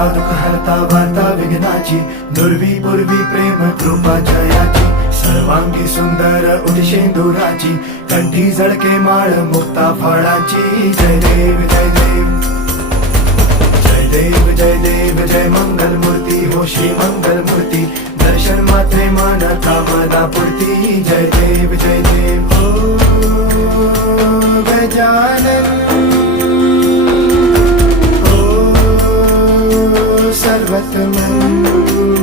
हरता दुःख हरता वार्ता विघ्नाची, दुर्वी पूर्वी प्रेम कृपा जयाची, सर्वांगी सुंदर उदिशेंदुराची, कंठी झळके माळ मुक्ता फळाची. जय देव जय देव जय देव जय देव जय मंगल मूर्ती हो श्री मंगल मूर्ती, दर्शन मात्रे मन कामना पूर्ती. जय देव जय देव हो गजानन हो सर्वतमन